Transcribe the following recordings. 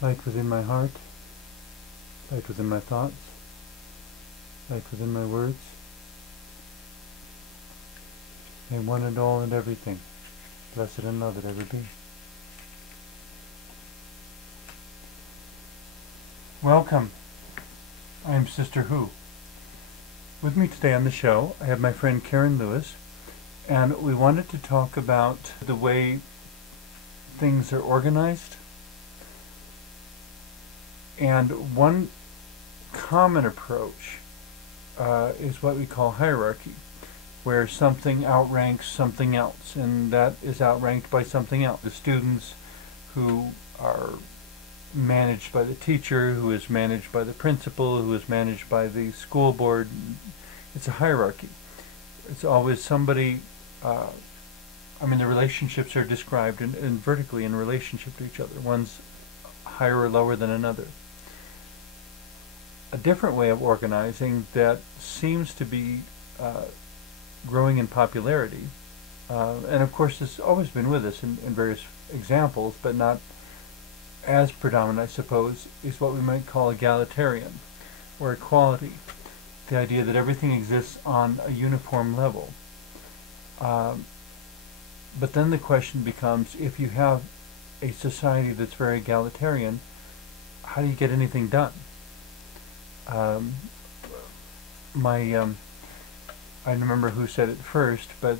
light within my heart, light within my thoughts, light within my words, may one and all and everything, blessed and loved ever be. Welcome. I am Sister Who. With me today on the show, I have my friend Karen Lewis, and we wanted to talk about the way things are organized. And one common approach is what we call hierarchy, where something outranks something else, and that is outranked by something else. The students who are managed by the teacher, who is managed by the principal, who is managed by the school board. It's a hierarchy. It's always somebody, the relationships are described in vertically in relationship to each other. One's higher or lower than another. A different way of organizing that seems to be growing in popularity, and of course has always been with us in various examples, but not as predominant, I suppose, is what we might call egalitarian, or equality. The idea that everything exists on a uniform level. But then the question becomes, if you have a society that's very egalitarian, how do you get anything done? I don't remember who said it first, but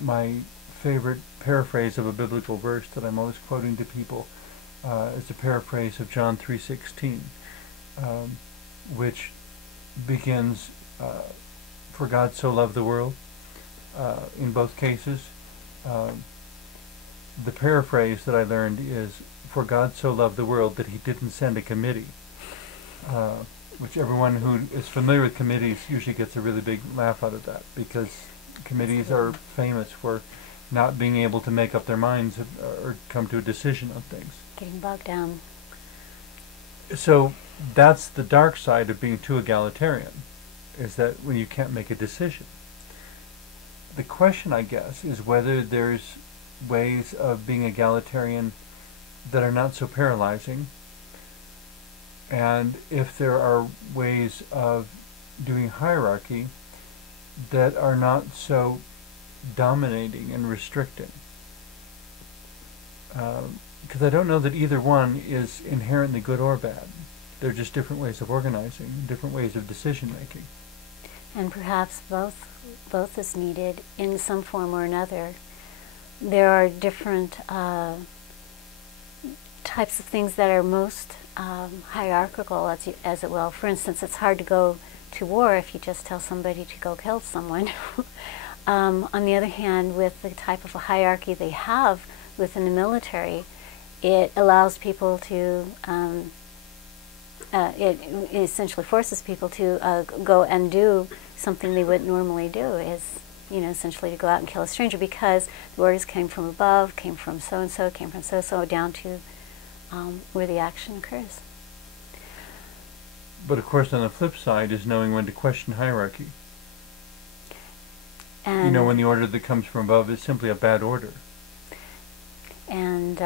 my favorite paraphrase of a biblical verse that I'm always quoting to people is a paraphrase of John 3:16, which begins, "For God so loved the world," in both cases. The paraphrase that I learned is, "For God so loved the world that he didn't send a committee," which everyone who is familiar with committees usually gets a really big laugh out of that, because committees are famous for not being able to make up their minds or come to a decision on things. Getting bogged down. So that's the dark side of being too egalitarian, is that when you can't make a decision. The question, I guess, is whether there's ways of being egalitarian that are not so paralyzing, and if there are ways of doing hierarchy that are not so dominating and restricting. Because I don't know that either one is inherently good or bad. They're just different ways of organizing, different ways of decision making. And perhaps both is needed in some form or another. There are different types of things that are most hierarchical, as it will. For instance, it's hard to go to war if you just tell somebody to go kill someone. On the other hand, with the type of a hierarchy they have within the military, it allows people to, it essentially forces people to go and do something they wouldn't normally do, is, essentially to go out and kill a stranger, because the orders came from above, came from so-and-so, came from so-so, down to where the action occurs. But of course, on the flip side is knowing when to question hierarchy. And when the order that comes from above is simply a bad order. And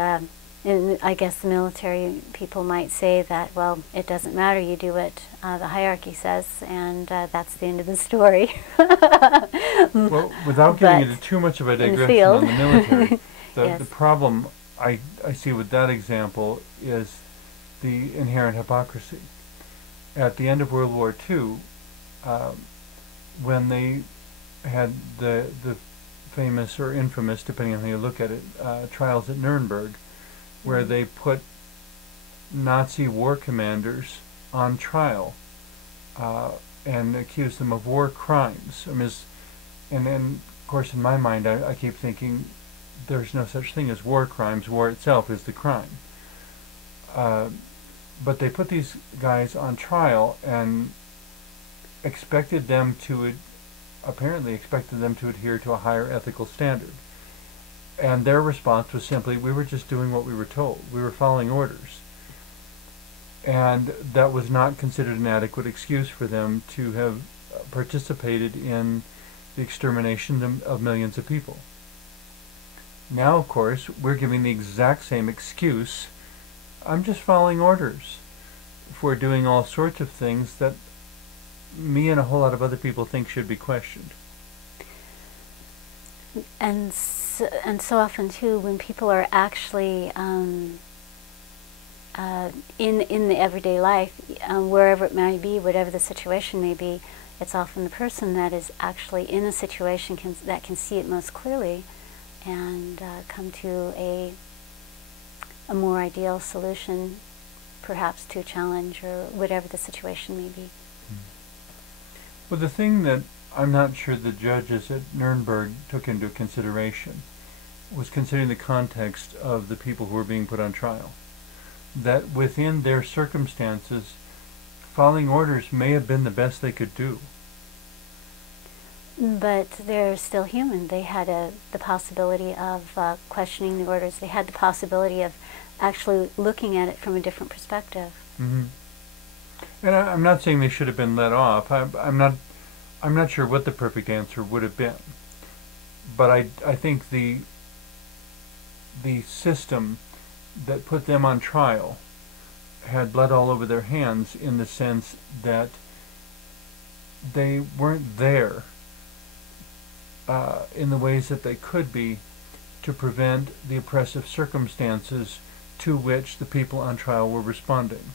I guess the military people might say that, well, it doesn't matter, you do what the hierarchy says, and that's the end of the story. Well, without getting into too much of a digression on the military, Yes. the problem I see with that example is the inherent hypocrisy. At the end of World War II, when they had the famous or infamous, depending on how you look at it, trials at Nuremberg, where they put Nazi war commanders on trial and accused them of war crimes. And then, of course, in my mind, I keep thinking there's no such thing as war crimes. War itself is the crime. But they put these guys on trial and apparently expected them to adhere to a higher ethical standard. And their response was simply, we were just doing what we were told. We were following orders. And that was not considered an adequate excuse for them to have participated in the extermination of millions of people. Now, of course, we're giving the exact same excuse I'm just following orders for doing all sorts of things that me and a whole lot of other people think should be questioned. And so often too, when people are actually in the everyday life, wherever it may be, whatever the situation may be, it's often the person that is actually in a situation that can see it most clearly and come to a more ideal solution, perhaps to a challenge or whatever the situation may be. Well, the thing that I'm not sure the judges at Nuremberg took into consideration was considering the context of the people who were being put on trial. That within their circumstances, following orders may have been the best they could do. But they're still human. They had the possibility of questioning the orders. They had the possibility of actually looking at it from a different perspective. Mm-hmm. And I'm not saying they should have been let off. I'm not sure what the perfect answer would have been. But I think the system that put them on trial had blood all over their hands, in the sense that they weren't there in the ways that they could be to prevent the oppressive circumstances to which the people on trial were responding.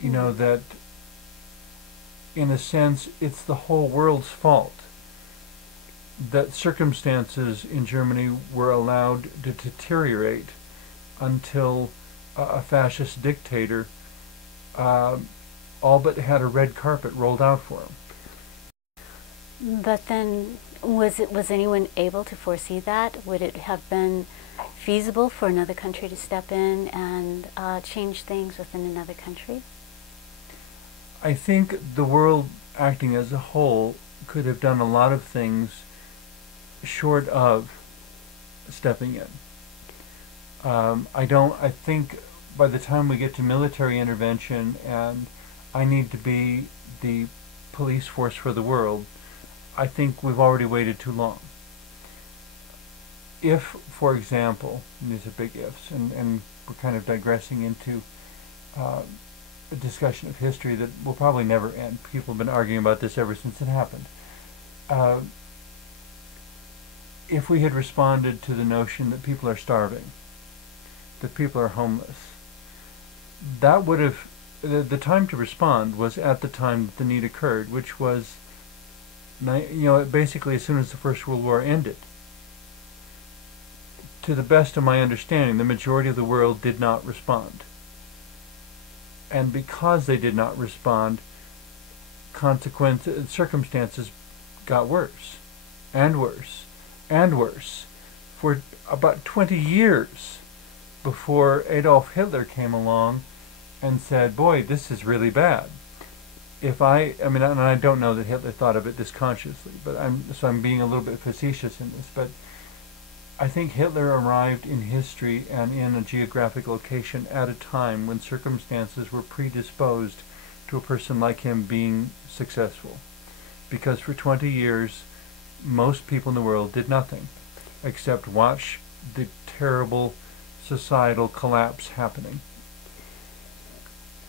You know, that in a sense it's the whole world's fault that circumstances in Germany were allowed to deteriorate until a fascist dictator all but had a red carpet rolled out for him. But then, was anyone able to foresee that? Would it have been feasible for another country to step in and change things within another country? I think the world acting as a whole could have done a lot of things short of stepping in. I think by the time we get to military intervention and I need to be the police force for the world, I think we've already waited too long. If, for example, and these are big ifs, and we're kind of digressing into a discussion of history that will probably never end. People have been arguing about this ever since it happened. If we had responded to the notion that people are starving, that people are homeless, that would have, the time to respond was at the time that the need occurred, which was, basically as soon as the First World War ended. To the best of my understanding, the majority of the world did not respond. And because they did not respond, circumstances got worse, and worse, and worse, for about 20 years before Adolf Hitler came along and said, boy, this is really bad. And I don't know that Hitler thought of it this consciously, but I'm being a little bit facetious in this, but I think Hitler arrived in history and in a geographic location at a time when circumstances were predisposed to a person like him being successful. Because for 20 years, most people in the world did nothing except watch the terrible societal collapse happening.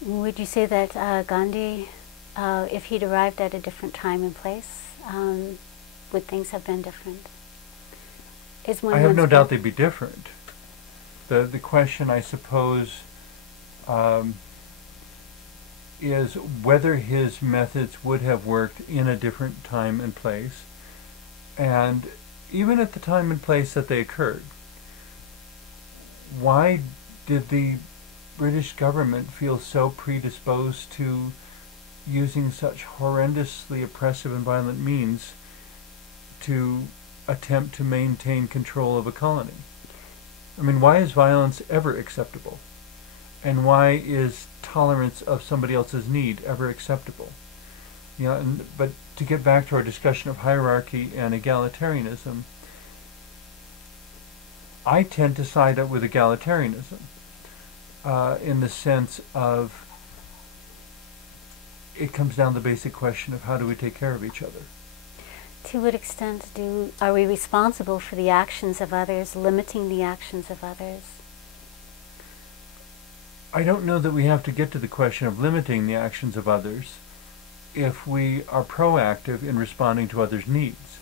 Would you say that Gandhi, if he'd arrived at a different time and place, would things have been different? I have no doubt they'd be different. The question, I suppose, is whether his methods would have worked in a different time and place, and even at the time and place that they occurred. Why did the British government feel so predisposed to using such horrendously oppressive and violent means to attempt to maintain control of a colony? I mean, why is violence ever acceptable? And why is tolerance of somebody else's need ever acceptable? But to get back to our discussion of hierarchy and egalitarianism, I tend to side up with egalitarianism in the sense of it comes down to the basic question of how do we take care of each other? To what extent are we responsible for the actions of others, limiting the actions of others? I don't know that we have to get to the question of limiting the actions of others if we are proactive in responding to others' needs.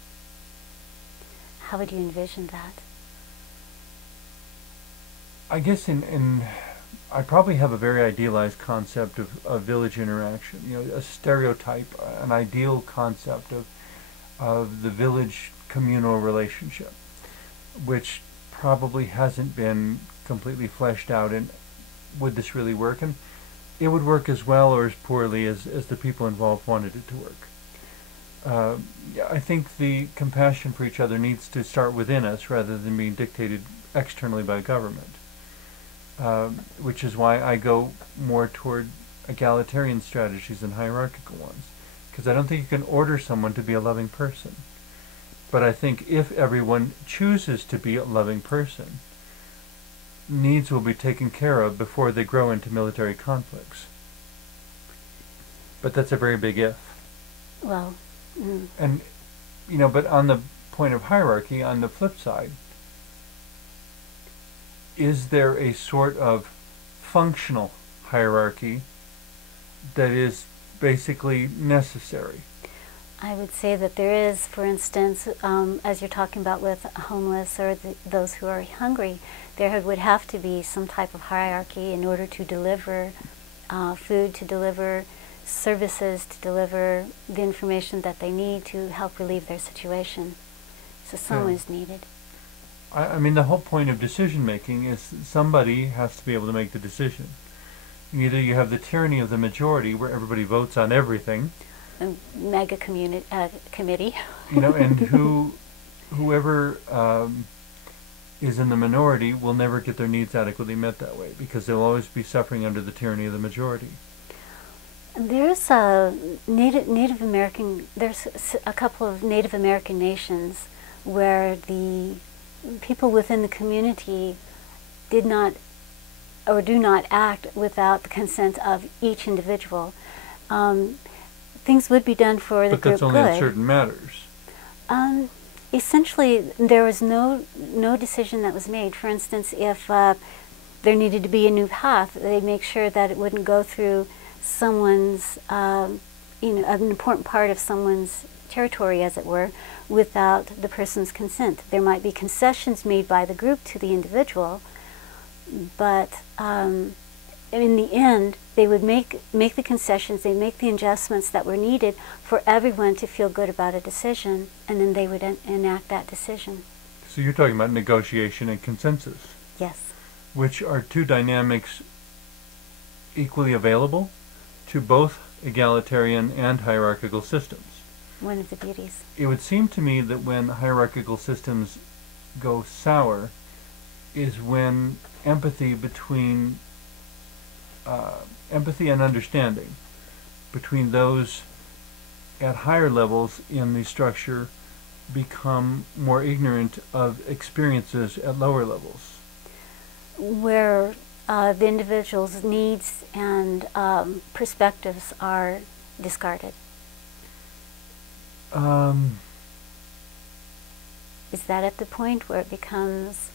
How would you envision that? I guess I probably have a very idealized concept of village interaction, a stereotype, an ideal concept of the village communal relationship, which probably hasn't been completely fleshed out in would this really work, and it would work as well or as poorly as the people involved wanted it to work. I think the compassion for each other needs to start within us rather than being dictated externally by government, which is why I go more toward egalitarian strategies than hierarchical ones, because I don't think you can order someone to be a loving person. But I think if everyone chooses to be a loving person, needs will be taken care of before they grow into military conflicts. But that's a very big if. Well, And, but on the point of hierarchy, on the flip side, is there a sort of functional hierarchy that is basically necessary? I would say that there is, for instance, as you're talking about with homeless or those who are hungry, there would have to be some type of hierarchy in order to deliver food, to deliver services, to deliver the information that they need to help relieve their situation. So someone is needed. I mean, the whole point of decision making is somebody has to be able to make the decision. Either you have the tyranny of the majority where everybody votes on everything, A mega committee. And whoever is in the minority will never get their needs adequately met that way because they'll always be suffering under the tyranny of the majority. There's a Native American. There's a couple of Native American nations where the people within the community did not or do not act without the consent of each individual. Things would be done for the group good. But that's only in certain matters. Essentially, there was no decision that was made. For instance, if there needed to be a new path, they make sure that it wouldn't go through someone's, an important part of someone's territory, as it were, without the person's consent. There might be concessions made by the group to the individual, but in the end, they would make the concessions, they make the adjustments that were needed for everyone to feel good about a decision, and then they would enact that decision. So you're talking about negotiation and consensus. Yes. Which are two dynamics equally available to both egalitarian and hierarchical systems. One of the beauties. It would seem to me that when hierarchical systems go sour is when empathy and understanding between those at higher levels in the structure become more ignorant of experiences at lower levels. Where the individual's needs and perspectives are discarded. Is that at the point where it becomes...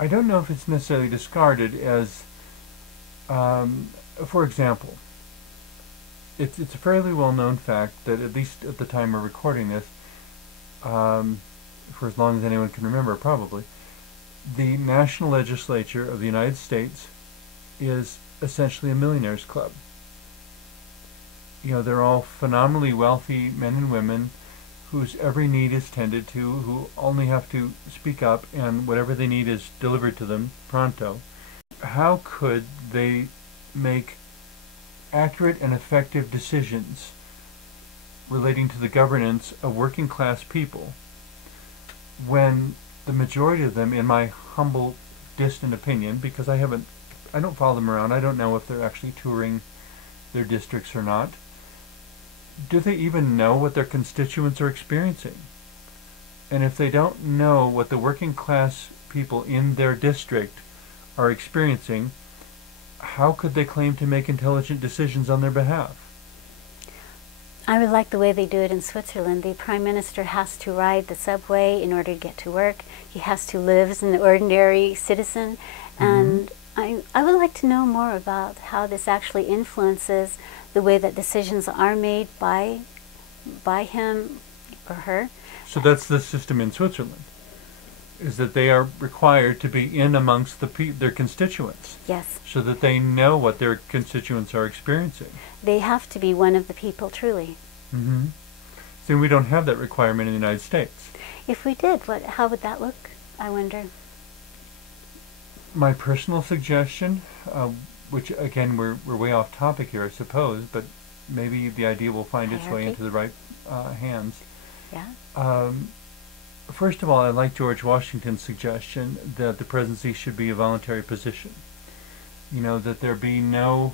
I don't know if it's necessarily discarded as, for example, it's a fairly well-known fact that at least at the time of recording this, for as long as anyone can remember probably, the national legislature of the United States is essentially a millionaire's club. They're all phenomenally wealthy men and women whose every need is tended to, who only have to speak up, and whatever they need is delivered to them pronto. How could they make accurate and effective decisions relating to the governance of working class people when the majority of them, in my humble, distant opinion, because I don't follow them around, I don't know if they're actually touring their districts or not, do they even know what their constituents are experiencing? And if they don't know what the working class people in their district are experiencing, how could they claim to make intelligent decisions on their behalf? I would like the way they do it in Switzerland. The Prime Minister has to ride the subway in order to get to work. He has to live as an ordinary citizen. And I I would like to know more about how this actually influences the way that decisions are made by him or her. So that's the system in Switzerland, is that they are required to be in amongst their constituents. Yes. So that they know what their constituents are experiencing. They have to be one of the people, truly. Mm-hmm. See, we don't have that requirement in the United States. If we did, how would that look, I wonder? My personal suggestion, which again we're way off topic here, I suppose, but maybe the idea will find its way into the right hands. Yeah. First of all, I like George Washington's suggestion that the presidency should be a voluntary position. You know, that there be no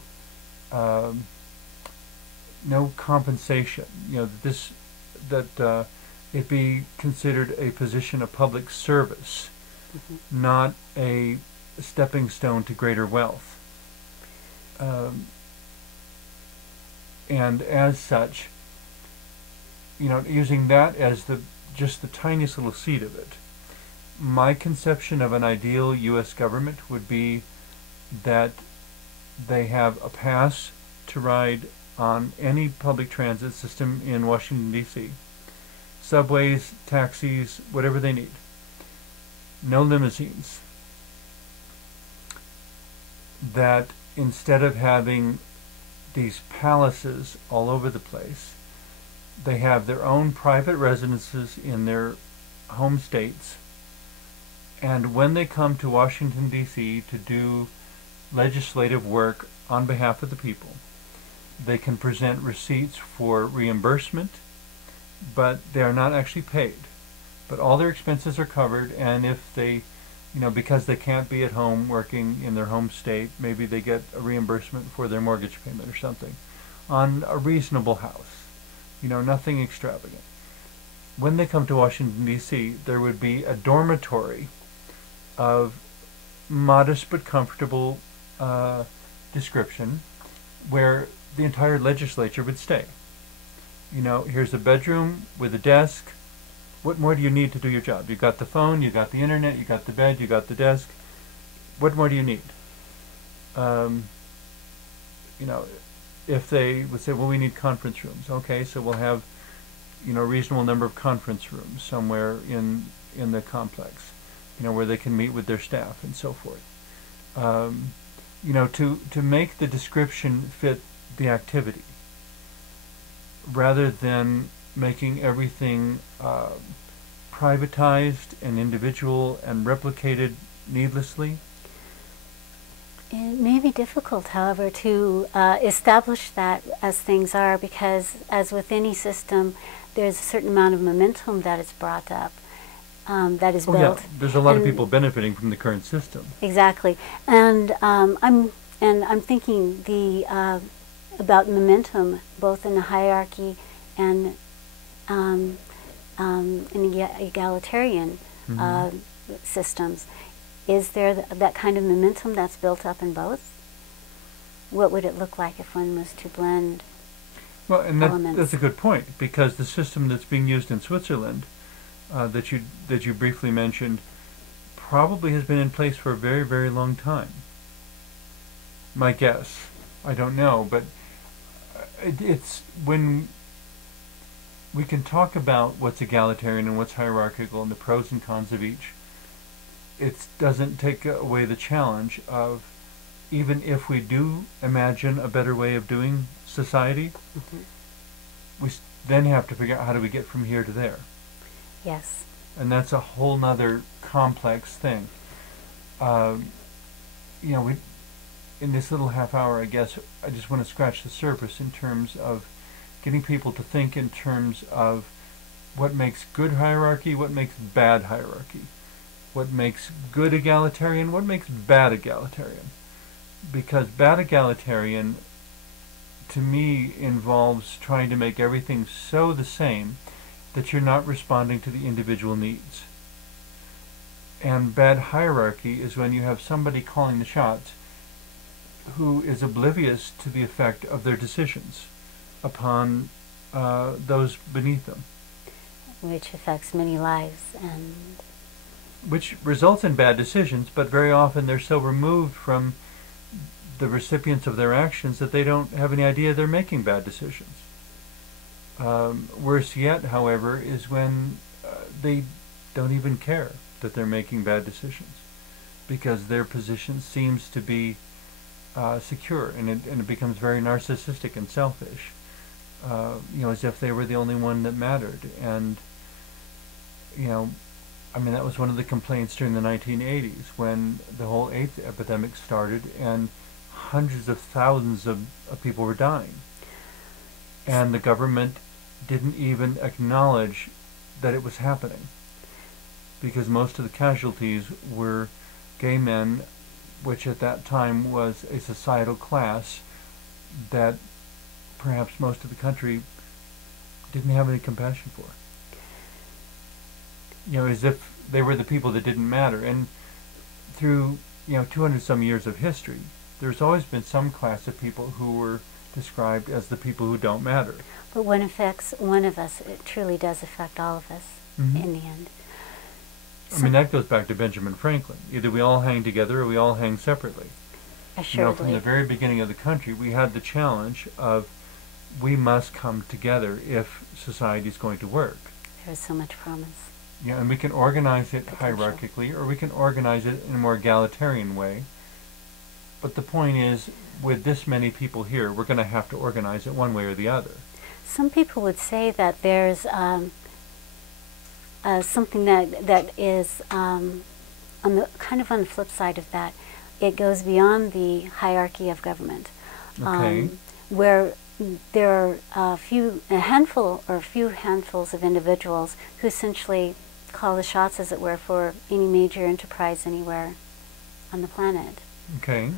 compensation. You know, that it be considered a position of public service, mm-hmm. not a stepping stone to greater wealth. And as such, you know, using that as just the tiniest little seed of it, my conception of an ideal U.S. government would be that they have a pass to ride on any public transit system in Washington, D.C. Subways, taxis, whatever they need. No limousines. That instead of having these palaces all over the place, they have their own private residences in their home states, and when they come to Washington, D.C. to do legislative work on behalf of the people, they can present receipts for reimbursement, but they are not actually paid. But all their expenses are covered, and if they, you know, because they can't be at home working in their home state, maybe they get a reimbursement for their mortgage payment or something on a reasonable house. You know, nothing extravagant. When they come to Washington, D.C., there would be a dormitory of modest but comfortable description where the entire legislature would stay. You know, here's a bedroom with a desk. What more do you need to do your job? You got the phone, you got the internet, you got the bed, you got the desk. What more do you need? You know, if they would say, well, we need conference rooms. Okay, so we'll have, you know, a reasonable number of conference rooms somewhere in the complex, you know, where they can meet with their staff and so forth. You know, to make the description fit the activity, rather than making everything privatized and individual and replicated needlessly. It may be difficult, however, to establish that as things are, because as with any system, there's a certain amount of momentum that is brought up, that is built. Yeah. There's a lot of people benefiting from the current system. Exactly, and I'm thinking about momentum, both in the hierarchy and in egalitarian Mm-hmm. systems. Is there that kind of momentum that's built up in both? What would it look like if one was to blend elements? That's a good point, because the system that's being used in Switzerland, that you briefly mentioned, probably has been in place for a very, very long time. My guess. I don't know, but it's when we can talk about what's egalitarian and what's hierarchical and the pros and cons of each. It doesn't take away the challenge of, even if we do imagine a better way of doing society, mm-hmm. we then have to figure out how do we get from here to there. Yes. And that's a whole nother complex thing. You know, in this little half hour, I guess, I just want to scratch the surface in terms of getting people to think in terms of what makes good hierarchy, what makes bad hierarchy, what makes good egalitarian, what makes bad egalitarian. Because bad egalitarian, to me, involves trying to make everything so the same that you're not responding to the individual needs. And bad hierarchy is when you have somebody calling the shots who is oblivious to the effect of their decisions upon those beneath them. Which affects many lives, and which results in bad decisions, but very often they're so removed from the recipients of their actions that they don't have any idea they're making bad decisions. Worse yet, however, is when they don't even care that they're making bad decisions, because their position seems to be secure, and it becomes very narcissistic and selfish, as if they were the only one that mattered. And that was one of the complaints during the 1980s when the whole AIDS epidemic started, and hundreds of thousands of people were dying, and the government didn't even acknowledge that it was happening, because most of the casualties were gay men, which at that time was a societal class that perhaps most of the country didn't have any compassion for. As if they were the people that didn't matter. And through 200 some years of history, there's always been some class of people who were described as the people who don't matter. But when it affects one of us, it truly does affect all of us in the end. That goes back to Benjamin Franklin. Either we all hang together or we all hang separately. Assuredly. From the very beginning of the country, we had the challenge of we must come together if society is going to work. There is so much promise. Yeah, and we can organize it hierarchically, or we can organize it in a more egalitarian way. But the point is, with this many people here, we're going to have to organize it one way or the other. Some people would say that there's something that is on the flip side of that. It goes beyond the hierarchy of government, where there are a few handfuls of individuals who essentially call the shots, as it were, for any major enterprise anywhere on the planet. Okay.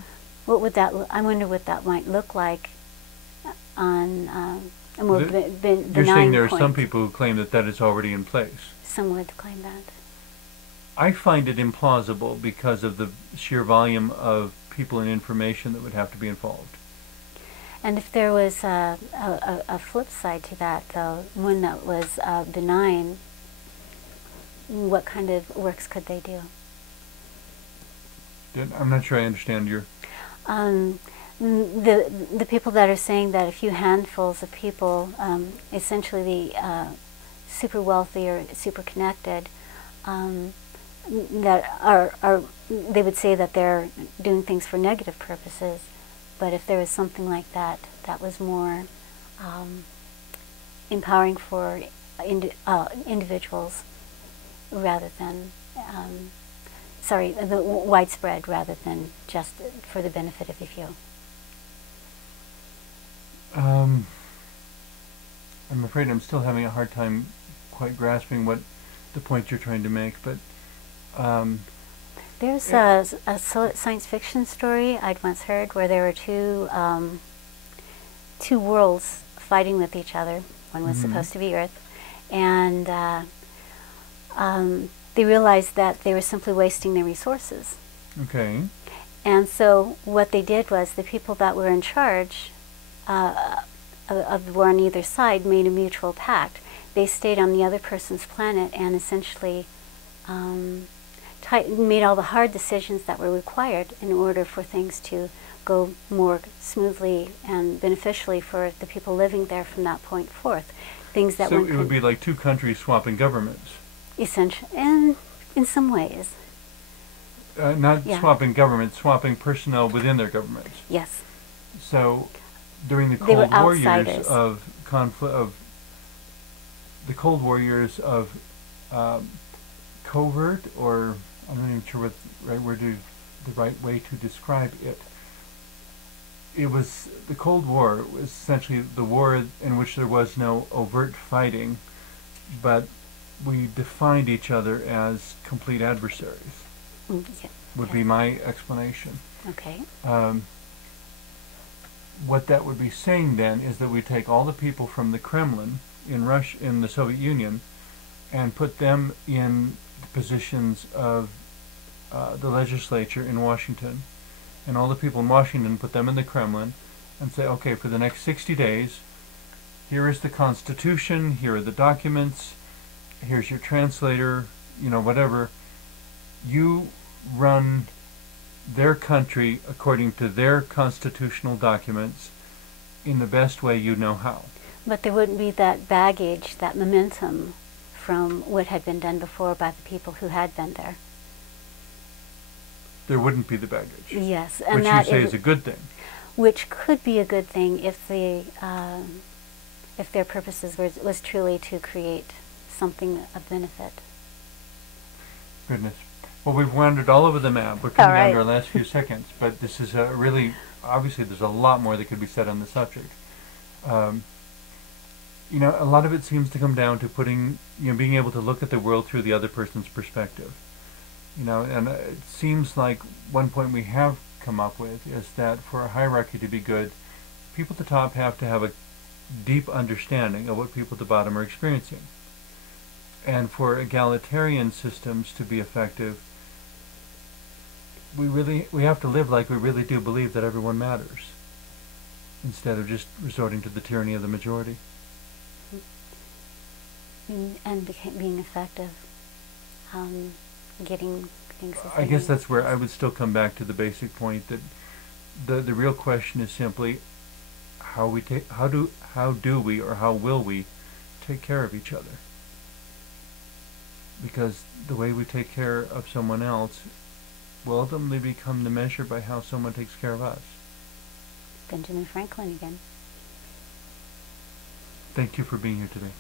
What would that? I wonder what that might look like on a more benign You're saying there are point. some people who claim that is already in place. Some would claim that. I find it implausible because of the sheer volume of people and information that would have to be involved. And if there was a flip side to that, though, one that was benign, what kind of works could they do? I'm not sure I understand your... The people that are saying that a few handfuls of people, essentially the super wealthy or super connected, that are they would say that they're doing things for negative purposes. But if there was something like that, that was more empowering for individuals rather than, the widespread rather than just for the benefit of a few. I'm afraid I'm still having a hard time quite grasping what the point you're trying to make, but... There's a science fiction story I'd once heard where there were two worlds fighting with each other. One was supposed to be Earth, and they realized that they were simply wasting their resources. Okay. And so what they did was the people that were in charge of the war on either side made a mutual pact. They stayed on the other person's planet and essentially made all the hard decisions that were required in order for things to go more smoothly and beneficially for the people living there from that point forth. Things that so it would be like two countries swapping governments. Essentially, and in some ways. Not swapping governments, swapping personnel within their governments. Yes. So during the Cold War years of covert, or I'm not even sure what the right way to describe it. It was the Cold War was essentially the war in which there was no overt fighting, but we defined each other as complete adversaries. Would be my explanation. Okay. What that would be saying then is that we take all the people from the Kremlin in the Soviet Union, and put them in the positions of the legislature in Washington, and all the people in Washington put them in the Kremlin, and say, okay, for the next 60 days, here is the Constitution, here are the documents, here's your translator, whatever. You run their country according to their constitutional documents in the best way you know how. But there wouldn't be that baggage, that momentum from what had been done before by the people who had been there. There wouldn't be the baggage. Yes, and which that you say is a good thing. Which could be a good thing if their purposes was truly to create something of benefit. Goodness. Well, we've wandered all over the map. We're coming down to our last few seconds, but this is really, obviously there's a lot more that could be said on the subject. You know, a lot of it seems to come down to putting, you know, being able to look at the world through the other person's perspective. You know, and it seems like one point we have come up with is that for a hierarchy to be good, people at the top have to have a deep understanding of what people at the bottom are experiencing. And for egalitarian systems to be effective, we have to live like we really do believe that everyone matters, instead of just resorting to the tyranny of the majority. And being effective, getting things. I guess that's where I would still come back to the basic point that the real question is simply how do we or how will we take care of each other? Because the way we take care of someone else will ultimately become the measure by how someone takes care of us. Benjamin Franklin again. Thank you for being here today.